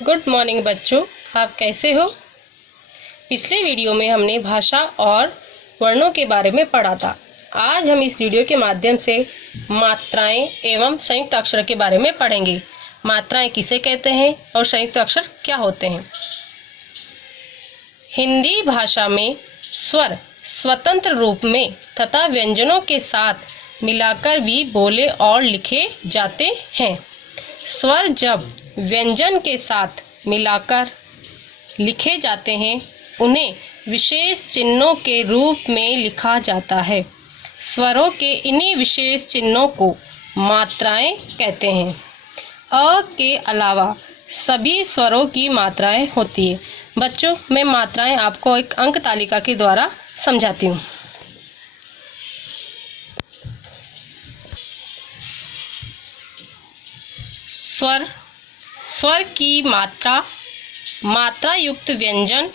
Good morning बच्चों, आप कैसे हो। पिछले वीडियो में हमने भाषा और वर्णों के बारे में पढ़ा था। आज हम इस वीडियो के माध्यम से मात्राएं एवं संयुक्त अक्षर के बारे में पढ़ेंगे। मात्राएं किसे कहते हैं और संयुक्त अक्षर क्या होते हैं। हिंदी भाषा में स्वर स्वतंत्र रूप में तथा व्यंजनों के साथ मिलाकर भी बोले और लिखे जाते हैं। स्वर जब व्यंजन के साथ मिलाकर लिखे जाते हैं उन्हें विशेष चिन्हों के रूप में लिखा जाता है। स्वरों के इन्हीं विशेष चिन्हों को मात्राएं कहते हैं। अ के अलावा सभी स्वरों की मात्राएं होती है। बच्चों, मैं मात्राएं आपको एक अंक तालिका के द्वारा समझाती हूँ। स्वर की मात्रा युक्त व्यंजन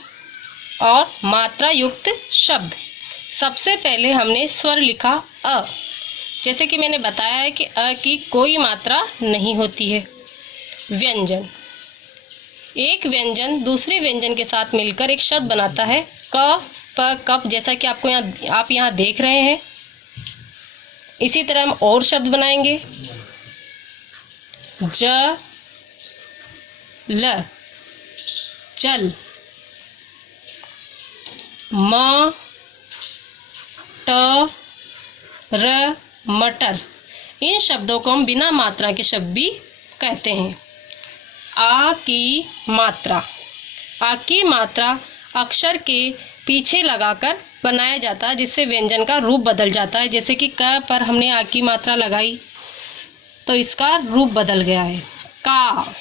और मात्रा युक्त शब्द। सबसे पहले हमने स्वर लिखा अ। जैसे कि मैंने बताया है कि अ की कोई मात्रा नहीं होती है। व्यंजन, एक व्यंजन दूसरे व्यंजन के साथ मिलकर एक शब्द बनाता है। क, प, कप, जैसा कि आप यहाँ देख रहे हैं। इसी तरह हम और शब्द बनाएंगे। ज, ल, जल, म, ट, र, मटर। इन शब्दों को हम बिना मात्रा के शब्द भी कहते हैं। आ की मात्रा, आ की मात्रा अक्षर के पीछे लगाकर बनाया जाता है, जिससे व्यंजन का रूप बदल जाता है। जैसे कि क पर हमने आ की मात्रा लगाई तो इसका रूप बदल गया है, का।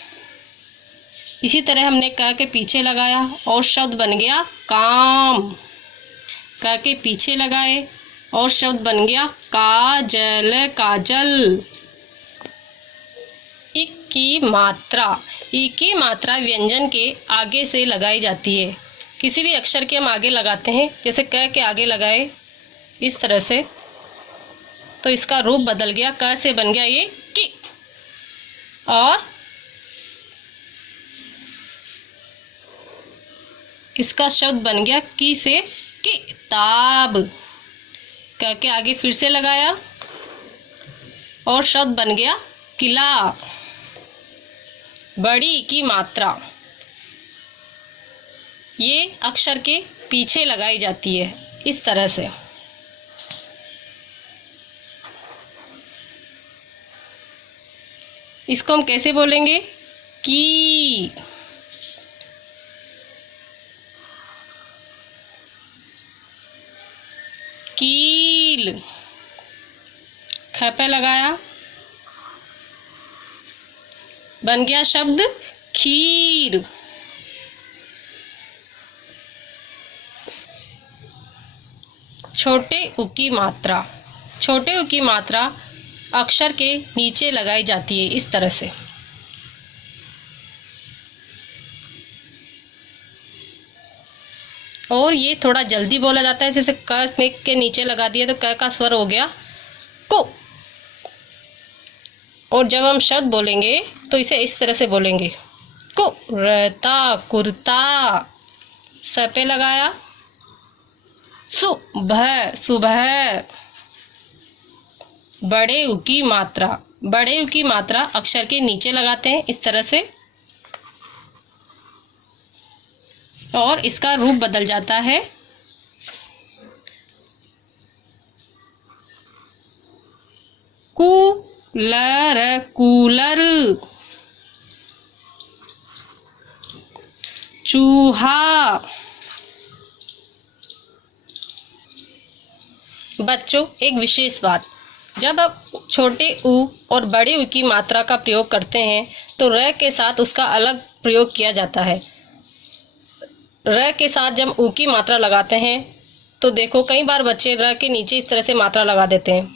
इसी तरह हमने क के पीछे लगाया और शब्द बन गया काम। क के पीछे लगाए और शब्द बन गया काजल, काजल। इक की मात्रा, ई की मात्रा व्यंजन के आगे से लगाई जाती है। किसी भी अक्षर के हम आगे लगाते हैं, जैसे क के आगे लगाए इस तरह से, तो इसका रूप बदल गया। क से बन गया ये कि, और इसका शब्द बन गया की से किताब। क के आगे फिर से लगाया और शब्द बन गया किला। बड़ी की मात्रा ये अक्षर के पीछे लगाई जाती है इस तरह से। इसको हम कैसे बोलेंगे? की। कील, ख पे लगाया, बन गया शब्द खीर। छोटे उ की मात्रा, छोटे उ की मात्रा अक्षर के नीचे लगाई जाती है इस तरह से। और ये थोड़ा जल्दी बोला जाता है, जैसे क में के नीचे लगा दिया तो क का स्वर हो गया को। और जब हम शब्द बोलेंगे तो इसे इस तरह से बोलेंगे, कुर्ता, कुर्ता। स पे लगाया, सुबह, सुबह। बड़े उ की मात्रा, बड़े उ की मात्रा अक्षर के नीचे लगाते हैं इस तरह से, और इसका रूप बदल जाता है। Cooler, cooler. चूहा। बच्चों, एक विशेष बात, जब आप छोटे उ और बड़े उ की मात्रा का प्रयोग करते हैं तो र के साथ उसका अलग प्रयोग किया जाता है। र के साथ जब उ की मात्रा लगाते हैं तो देखो कई बार बच्चे र के नीचे इस तरह से मात्रा लगा देते हैं,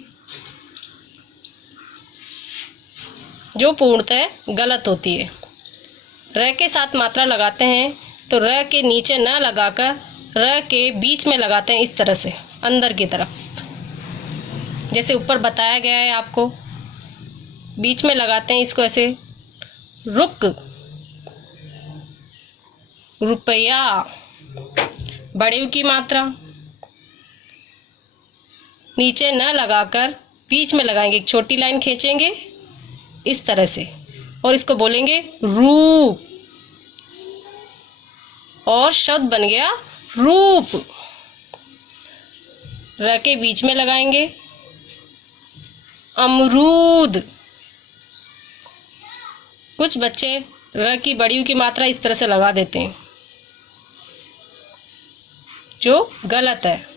जो पूर्णतः गलत होती है। र के साथ मात्रा लगाते हैं तो र के नीचे न लगाकर र के बीच में लगाते हैं इस तरह से, अंदर की तरफ, जैसे ऊपर बताया गया है आपको। बीच में लगाते हैं इसको ऐसे, रुक, रुपया। बड़े यू की मात्रा नीचे न लगाकर बीच में लगाएंगे, एक छोटी लाइन खींचेंगे इस तरह से और इसको बोलेंगे रूप, और शब्द बन गया रूप। र के बीच में लगाएंगे अमरूद। कुछ बच्चे र की बड़ी यू की मात्रा इस तरह से लगा देते हैं, जो गलत है।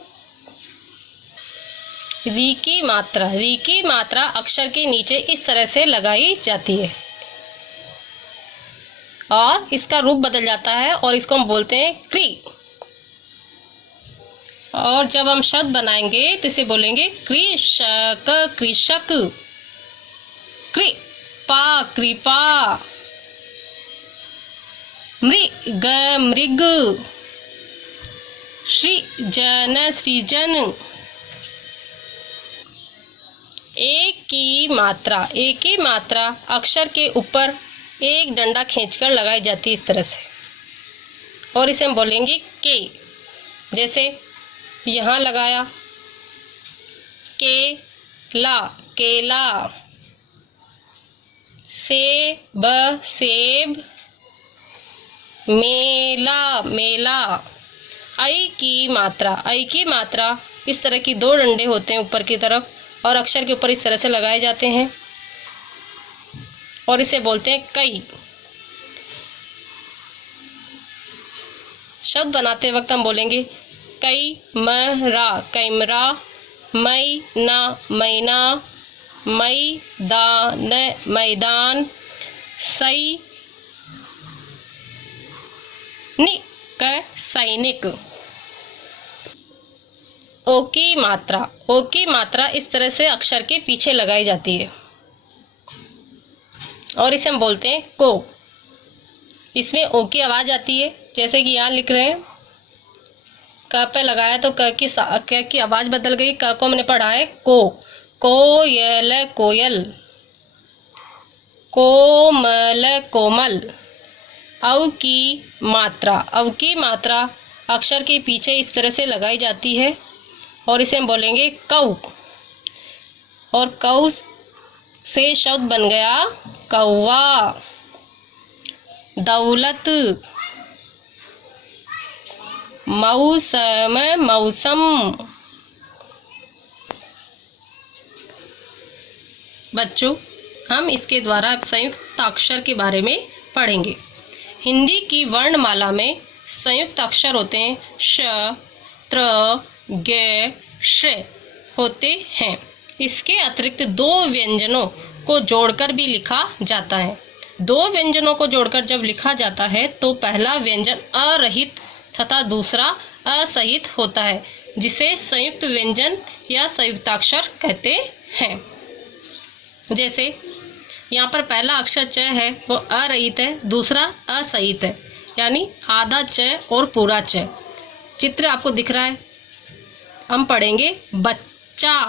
री की मात्रा अक्षर के नीचे इस तरह से लगाई जाती है और इसका रूप बदल जाता है और इसको हम बोलते हैं क्री। और जब हम शब्द बनाएंगे तो इसे बोलेंगे कृषक, कृषक। कृपा, कृपा। मृग, मृग। सृजन, सृजन। एक की मात्रा अक्षर के ऊपर एक डंडा खींचकर लगाई जाती है इस तरह से और इसे हम बोलेंगे के। जैसे यहाँ लगाया केला, केला। सेब, सेब। मेला, मेला। आई की मात्रा इस तरह की दो डंडे होते हैं ऊपर की तरफ और अक्षर के ऊपर इस तरह से लगाए जाते हैं और इसे बोलते हैं कई। शब्द बनाते वक्त हम बोलेंगे कैमरा, कैमरा। मैना, मैना। मैदान, मैदान। सैनिक, सैनिक। ओ की मात्रा इस तरह से अक्षर के पीछे लगाई जाती है और इसे हम बोलते हैं को। इसमें ओ की आवाज आती है, जैसे कि यहाँ लिख रहे हैं क पे लगाया तो क की आवाज बदल गई। क को हमने पढ़ा है को। कोयल, कोयल। कोमल, कोमल। औ की मात्रा अक्षर के पीछे इस तरह से लगाई जाती है और इसे हम बोलेंगे कौ। और कौ से शब्द बन गया कौवा। दौलत। मौसम, मौसम। बच्चों, हम इसके द्वारा संयुक्त अक्षर के बारे में पढ़ेंगे। हिंदी की वर्णमाला में संयुक्त अक्षर होते हैं श, त्र, ग, श होते हैं। इसके अतिरिक्त दो व्यंजनों को जोड़कर भी लिखा जाता है। दो व्यंजनों को जोड़कर जब लिखा जाता है तो पहला व्यंजन अरहित तथा दूसरा असहित होता है, जिसे संयुक्त व्यंजन या संयुक्ताक्षर कहते हैं। जैसे यहाँ पर पहला अक्षर च है वो अरहित है, दूसरा असहित है, यानी आधा च और पूरा च। चित्र आपको दिख रहा है। हम पढ़ेंगे बच्चा,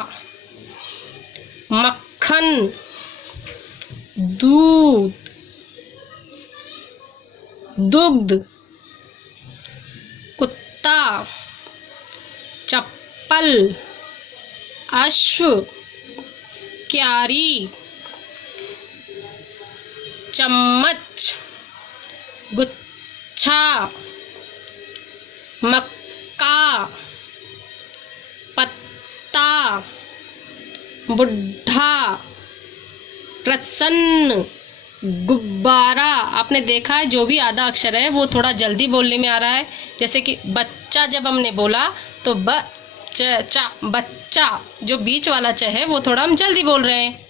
मक्खन, दूध, दुग्ध, कुत्ता, चप्पल, अश्व, क्यारी, चम्मच, गुच्छा, मक्का, पत्ता, बुढ़ा, प्रसन्न, गुब्बारा। आपने देखा है जो भी आधा अक्षर है वो थोड़ा जल्दी बोलने में आ रहा है। जैसे कि बच्चा जब हमने बोला तो ब चा, बच्चा, जो बीच वाला च है वो थोड़ा हम जल्दी बोल रहे हैं।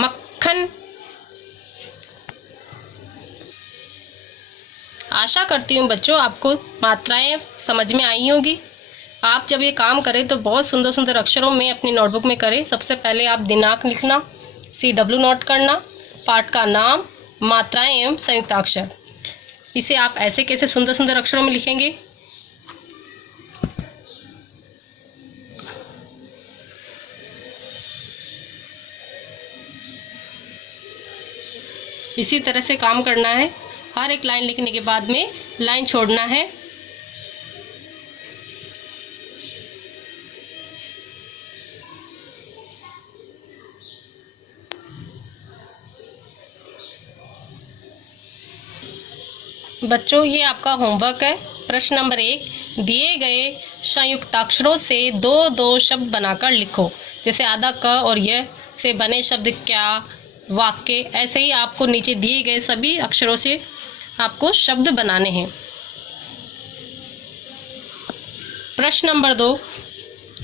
मक्खन। आशा करती हूँ बच्चों आपको मात्राएं समझ में आई होगी। आप जब ये काम करें तो बहुत सुंदर सुंदर अक्षरों में अपनी नोटबुक में करें। सबसे पहले आप दिनांक लिखना, CW नोट करना, पाठ का नाम, मात्राएं एवं संयुक्ताक्षर। इसे आप ऐसे कैसे सुंदर सुंदर अक्षरों में लिखेंगे। इसी तरह से काम करना है हर एक लाइन लिखने के बाद में लाइन छोड़ना है। बच्चों, ये आपका होमवर्क है। प्रश्न नंबर 1, दिए गए संयुक्ताक्षरों से दो दो शब्द बनाकर लिखो। जैसे आधा क और य से बने शब्द क्या, वाक्य, ऐसे ही आपको नीचे दिए गए सभी अक्षरों से आपको शब्द बनाने हैं। प्रश्न नंबर 2,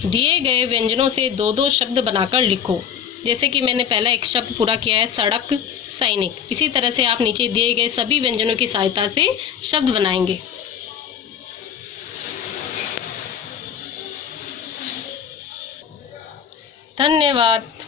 दिए गए व्यंजनों से दो दो शब्द बनाकर लिखो। जैसे कि मैंने पहला एक शब्द पूरा किया है, सड़क, सैनिक। इसी तरह से आप नीचे दिए गए सभी व्यंजनों की सहायता से शब्द बनाएंगे। धन्यवाद।